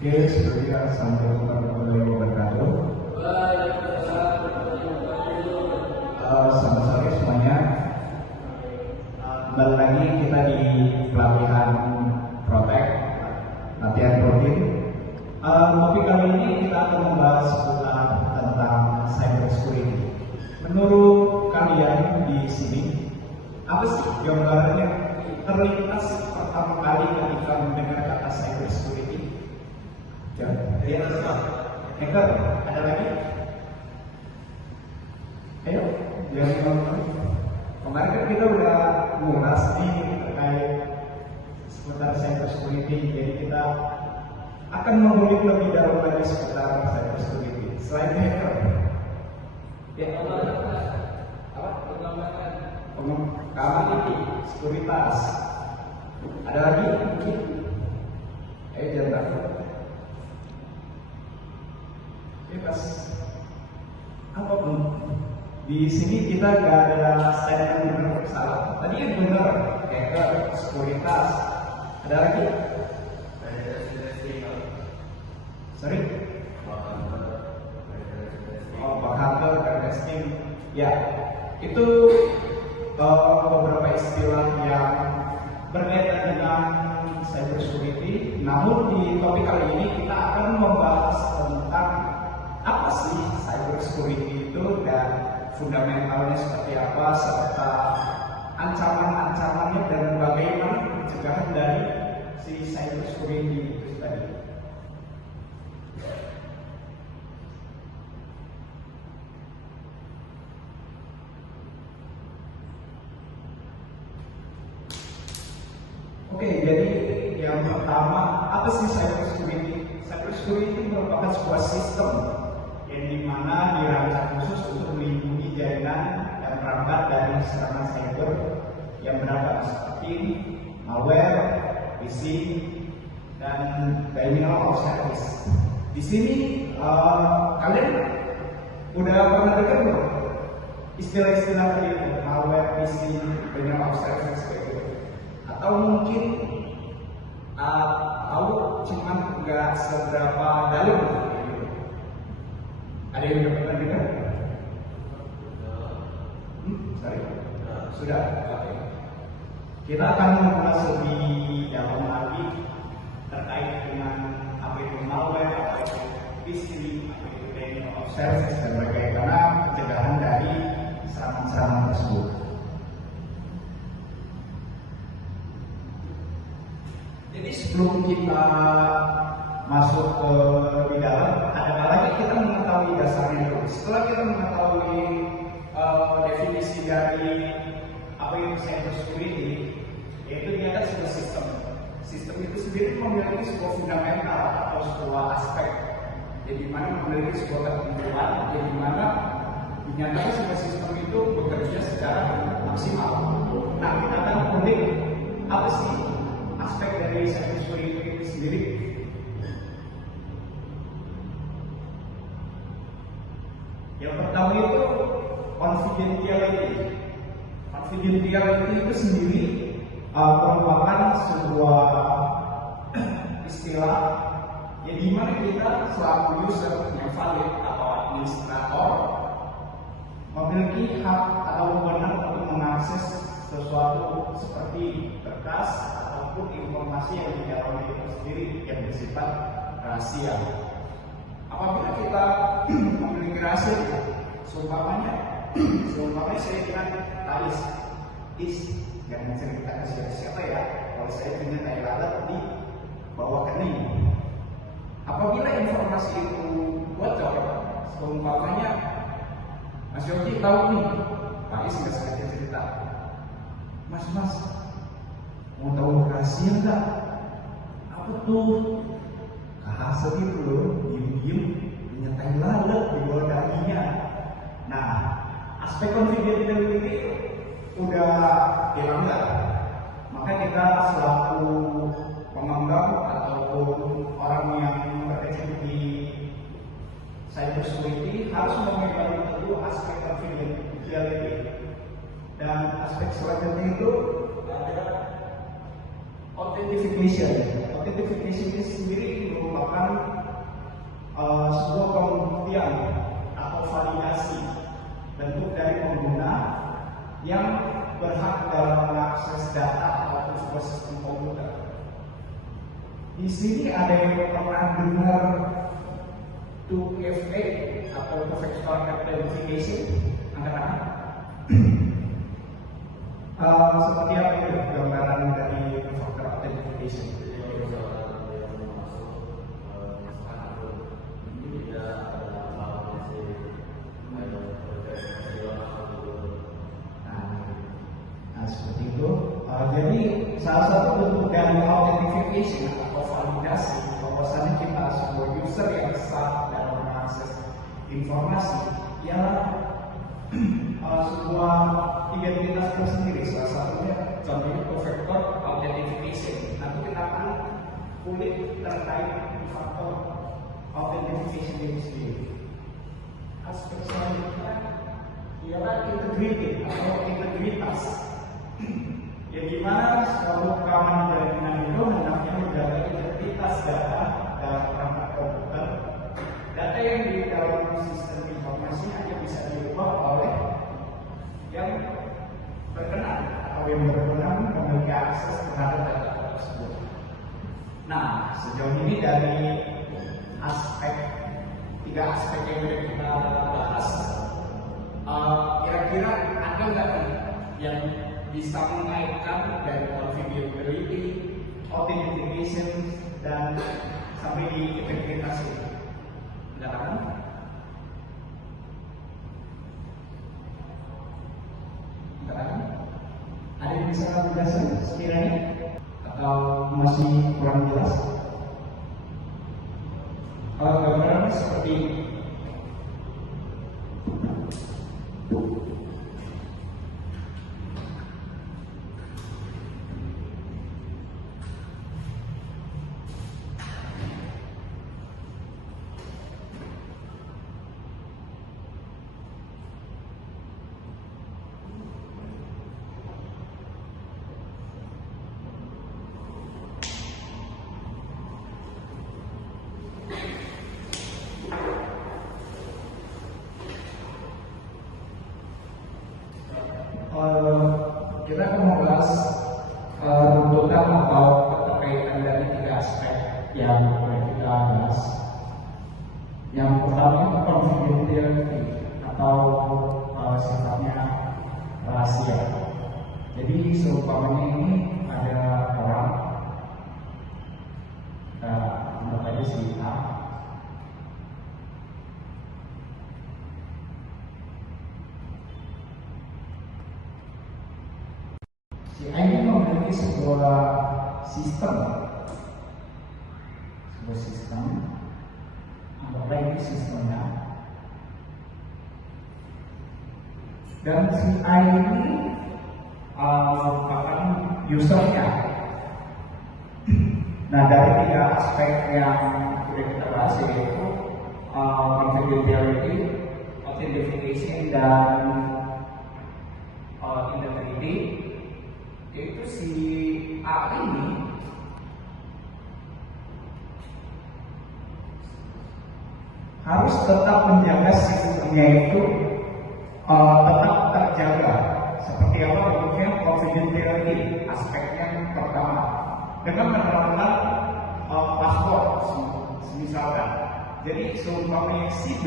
Oke, seperti yang Assalamualaikum warahmatullahi wabarakatuh. Selamat sore semuanya. Kembali lagi kita di pelatihan Protek, latihan rutin. Topik kali ini kita akan membahas seputar tentang cybersecurity. Menurut kalian di sini, apa sih gambaran yang terlintas pertama kali ketika mendengar kata cybersecurity? Ya, hacker, ada lagi? Ayo, jangan ngomong. Kemarin kan kita udah ngulas nih terkait seputar cybersecurity, jadi kita akan mengulik lebih dalam lagi seputar cybersecurity. Selain hacker, ya apa? Keamanan, sekuritas. Ada lagi? Mungkin? Ayo jangan takut. Bebas. Apapun. Di sini kita gak ada statement benar salah. Tadi yang benar, hacker, sekuritas. Ada lagi? Sorry? Oh, bug testing. Ya, itu beberapa istilah yang berkaitan dengan cybersecurity. Namun di topik kali ini kita akan membahas tentang apa sih cybersecurity itu dan fundamentalnya seperti apa serta ancaman-ancamannya dan bagaimana pencegahan dari si cybersecurity itu tadi. Oke, jadi yang pertama, apa sih cybersecurity? Cybersecurity merupakan sebuah sistem yang dimana dirancang khusus untuk melindungi jaringan dan perangkat dari serangan cyber yang beragam seperti malware, phishing, dan denial of service. Di sini kalian udah pernah dengar belum istilah-istilah tadi itu, malware, phishing, denial of service kayak gitu? Atau mungkin tahu cuman nggak seberapa dalam gitu. Ada yang udah pernah dengar? Sorry. Sudah. Okay. Kita akan membahas lebih dalam lagi terkait dengan apa itu malware, apa itu phishing, apa itu denial of service, dan bagaimana pencegahan dari serangan-serangan tersebut. Jadi sebelum kita masuk ke di dalam, ada lagi kita mengetahui dasarnya dulu. Setelah kita mengetahui definisi dari apa itu cybersecurity, yaitu dia kan sebuah sistem. Sistem itu sendiri memiliki sebuah fundamental atau sebuah aspek, jadi mana memiliki sebuah ketentuan, jadi mana dinyatakan sebuah sistem itu bekerja secara maksimal. Nah, kita akan kulik apa sih aspek dari cybersecurity itu sendiri. Yang pertama itu confidentiality. Confidentiality itu sendiri merupakan sebuah istilah yang dimana kita selaku user yang valid atau administrator memiliki hak atau wewenang untuk mengakses sesuatu seperti berkas ataupun informasi yang di dalamnya itu sendiri yang bersifat rahasia. Apabila kita memiliki rahasia, seumpamanya saya dengan Kalis, jangan cerita ke siapa-siapa ya. Kalau saya punya tai lalat di bawah kening. Apabila informasi itu bocor, seumpamanya Mas Yogi tahu nih, Kalis nggak sengaja cerita, Mas, mau tahu rahasia nggak? Apa tuh? Kahasa gitu loh, diem-diem nyetai lalat di bawah dahinya. Nah, aspek confidentiality ini udah hilang nggak? Maka kita selaku pengembang ataupun orang yang berkecimpung di cybersecurity harus memegang teguh aspek confidentiality. Dan aspek selanjutnya itu adalah authentication. Authentication itu sendiri merupakan memerlukan sebuah pembuktian atau validasi bentuk dari pengguna yang berhak dalam mengakses data atau sebuah sistem komputer. Di sini ada yang pernah dengar 2FA atau Two Factor Authentication? Angkat-angkat. Seperti apa itu gambaran dari Two Factor Authentication? Seperti itu. Jadi salah satu bentuk dari authentication atau validasi bahwasanya kita sebuah user yang sah dalam mengakses informasi ialah sebuah identitas tersendiri. Salah satunya contohnya two-factor authentication. Nanti kita akan kulik terkait faktor authentication itu sendiri. Aspek selanjutnya ialah integrity atau integritas. Ya gimana suatu keamanan jaringan itu hendaknya menjaga integritas data dalam perangkat komputer. Data yang di dalam sistem informasi hanya bisa diubah oleh yang berkenan atau yang berkenan memiliki akses terhadap data tersebut. Nah, sejauh ini dari tiga aspek yang sudah kita bahas, kira-kira ada nggak yang bisa mengaitkan dari configurability, authentication, dan sampai di integritas ini? Ada kan? Ada yang bisa menjelaskan sekiranya? Atau masih kurang jelas? Kalau gambarannya seperti ini. Kita akan membahas runtutan atau keterkaitan dari tiga aspek yang kita bahas. Yang pertama itu confidentiality atau sifatnya rahasia. Jadi seumpamanya ini ada orang, anggap aja si A. Si A ini memiliki sebuah sistem, anggaplah ini sistemnya. Dan si A ini merupakan usernya. Nah, dari tiga aspek yang sudah kita bahas yaitu confidentiality, authentication, dan integrity, yaitu si A ini harus tetap menjaga sistemnya itu tetap terjaga. Seperti apa bentuknya? Confidentiality, aspek yang pertama, dengan menerapkan password misalkan. Jadi seumpamanya si B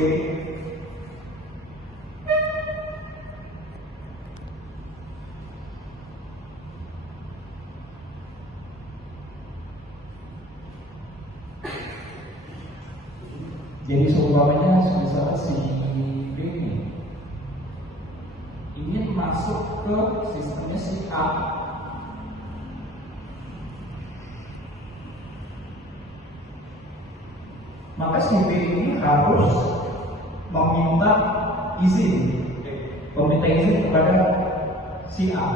misalnya si B ini ingin masuk ke sistemnya si A. Maka si B ini harus meminta izin kepada si A.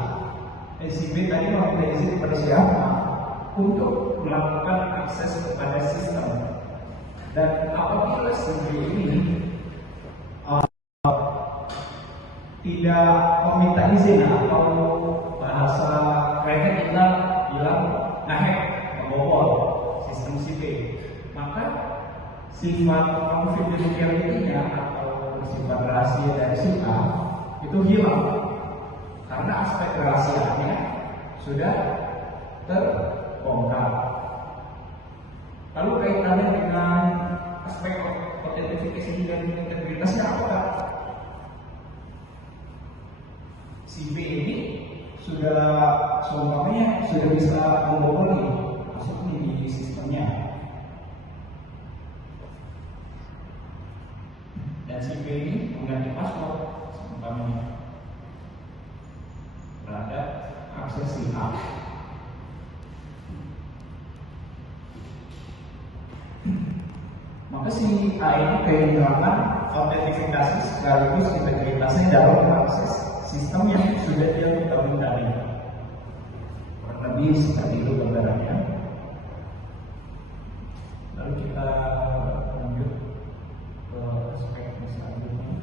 Si B tadi meminta izin kepada si A untuk melakukan akses kepada sistem. Dan apabila si B ini tidak meminta izin atau bahasa mereka kita bilang ngehack, membobol sistem si B, maka sifat confidentiality-nya atau sifat rahasia dari si A itu hilang karena aspek rahasianya sudah terbongkar. Lalu kaitannya dengan aspek autentifikasi dan integritasnya apa? Si B ini sudah seumpamanya sudah bisa membobol nih, masuk nih di sistemnya. Dan si B ini mengganti password seumpamanya terhadap akses si A. Maka si A ini kehilangan autentifikasi sekaligus integritasnya dalam mengakses sistem yang sudah dia ketahui tadi. Kurang lebih seperti itu gambarannya. Lalu kita lanjut ke aspek selanjutnya.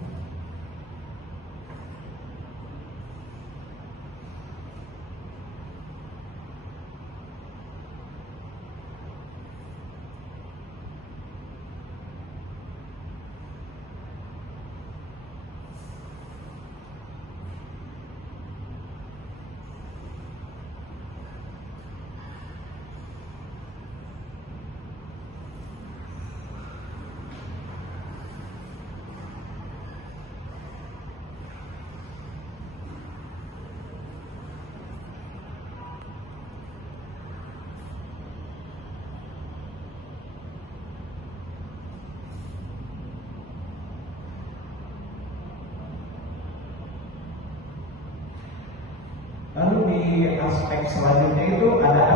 Lalu di aspek selanjutnya itu ada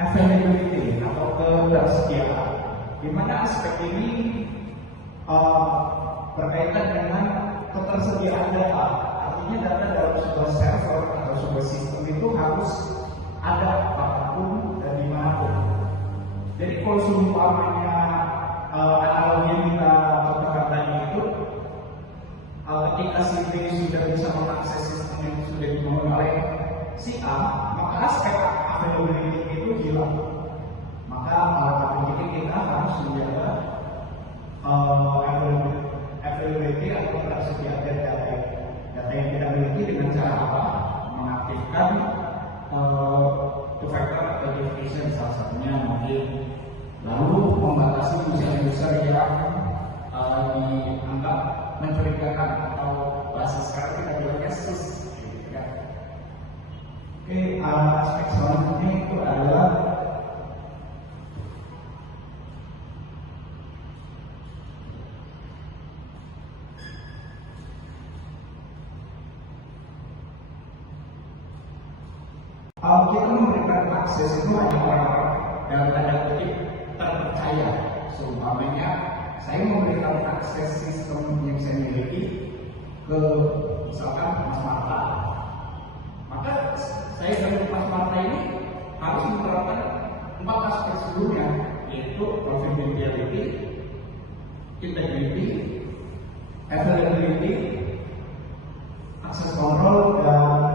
availability atau ketersediaan, di mana aspek ini berkaitan dengan ketersediaan data. Artinya data dalam sebuah server atau sebuah sistem itu harus ada apapun dan dimanapun. Jadi kalau seumpamanya analogi yang kita katakan tadi itu, ketika si B sudah bisa mengakses sistem yang sudah dibangun oleh si A, maka aspek availability itu hilang. Maka capability kita harus menjaga availability atau ketersediaan data yang kita miliki dengan cara apa? Mengaktifkan two-factor authentication salah satunya mungkin, lalu membatasi user-user yang dianggap mencurigakan atau bahasa sekarang kita bilangnya sus, gitu kan. Oke, aspek selanjutnya itu adalah kita memberikan akses itu hanya orang-orang dalam tanda kutip terpercaya. Seumpamanya saya memberikan akses sistem yang saya miliki ke misalkan Mas Marta, maka saya dan Mas Marta ini harus menerapkan 4 aspek sebelumnya, yaitu confidentiality, integrity, availability, access control, dan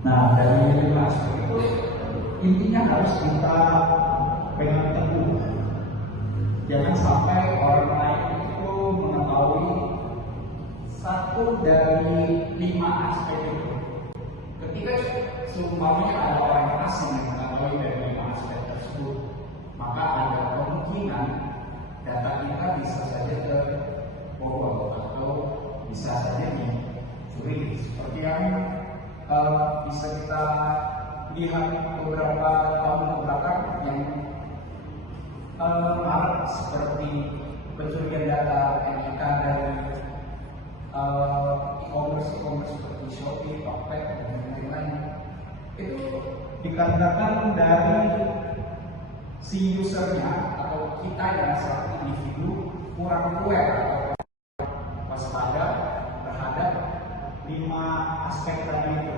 nah, dari 5 aspek itu intinya harus kita pegang teguh. Jangan sampai orang lain itu mengetahui satu dari 5 aspek itu. Ketika seumpamanya ada orang asing yang mengetahui dari 5 aspek tersebut, maka ada kemungkinan data kita bisa saja terbobol atau bisa saja dicuri. Seperti yang bisa kita lihat beberapa tahun ke belakang yang marak seperti pencurian data NIK dari e-commerce seperti Shopee, Tokped, dan lain-lain. Itu dikarenakan dari si usernya atau kita yang selaku individu kurang aware atau waspada terhadap 5 aspek tadi itu.